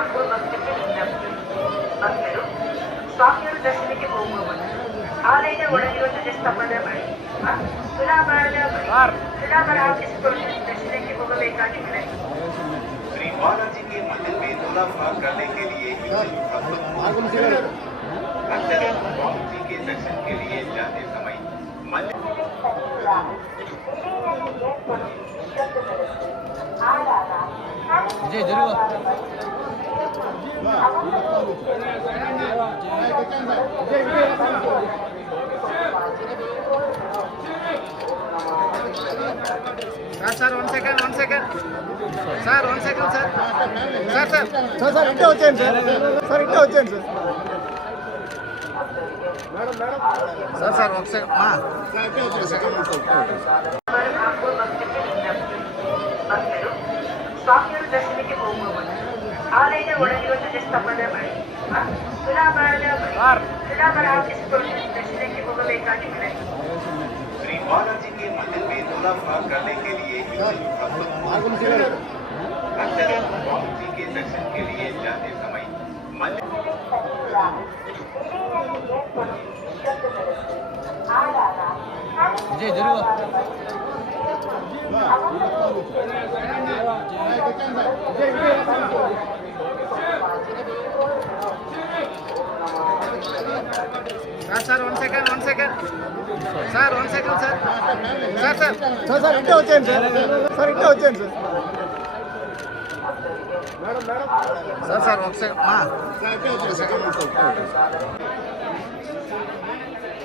ಹಾಗೂ ಭಕ್ತರಿಗೆ ವಿಜ್ಞಪ್ತಿ. ಭಕ್ತರು ಸ್ವಾಮಿಯವರ ದರ್ಶನಕ್ಕೆ ಹೋಗುವವರು ಆಲಯದ ಒಳಗಿರುವ ಧ್ವಜಸ್ತಂಭದ ಬಳಿ ತುಲಾಭಾರದ ಬಳಿ ತುಲಾಭಾರ ಹಾಕಿಸಿಕೊಂಡು ದರ್ಶನಕ್ಕೆ ಹೋಗಬೇಕಾಗಿ ವಿನಂತಿ. श्री बालाजी के मंदिर में तुलाभार करने के लिए स्वामी जी के दर्शन के लिए जाते समय मंदिर sir 1 second sir 1 second sir ఇంటే వచ్చేయండి సార్ ఇంటే వచ్చేయండి సార్ 1 సెకండ్ ಹಾಗೂ ಭಕ್ತರಿಗೆ ವಿಜ್ಞಪ್ತಿ. ಭಕ್ತರು ಸ್ವಾಮಿಯವರ ದರ್ಶನಕ್ಕೆ ಹೋಗುವವರು ಆಲಯದ ಒಳಗಿರುವ ಧ್ವಜಸ್ತಂಭದ ಬಳಿ ತುಲಾಭಾರದ ಬಳಿ ತುಲಾಭಾರ ಹಾಕಿಸಿಕೊಂಡು ದರ್ಶನಕ್ಕೆ ಹೋಗಬೇಕಾಗಿ ವಿನಂತಿ. श्री बालाजी के मंदिर में तुलाभार करने के लिए स्वामी जी के दर्शन के लिए जाते समय मंदिर సార్ 1 సెకండ్ సార్ ఇంటే వచ్చేయండి సార్ ఇంటే వచ్చేయండి సార్ 1 సెకండ్